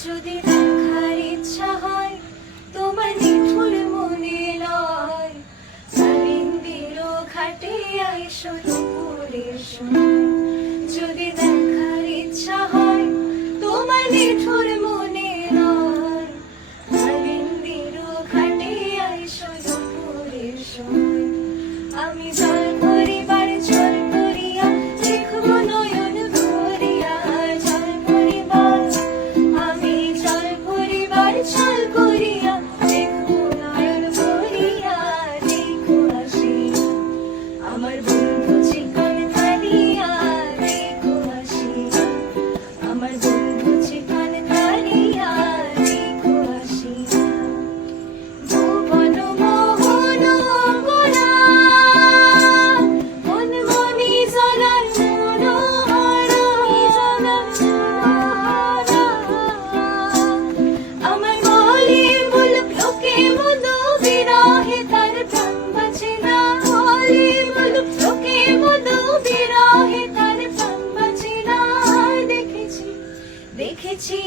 যদি দেখার ইচ্ছা হয় তোমার নিঠুর মনে লয়, কালিন্দির ঘাটে আইসো দুপুরের সময়। যদি দেখার ইচ্ছা হয় তোমার নিঠুর মনে লয়, কালিন্দির ঘাটে আইসো দুপুরের সময়। আমি জল করিবার জল করিয়া দেখব নয়ন ভরিয়া, জল করিবার আমি জল করিবার জল করিয়া দেখব নয়ন ভরিয়া। দেখো আসিয়া আমার বন্ধু চিকন কালিয়া, দেখো আসিয়া আমার বন্ধু চিকন কালিয়া, দেখো আসিয়া। ভুবন মোহন গোরা মনমনি জলার মনোহরা, আমার বলি মুলক লোকে মধু বিরহে তার প্রাণ বাঁচে না, বলি মুলক লোকে মধু বিরহে তার প্রাণ বাঁচে না। দেখেছি দেখেছি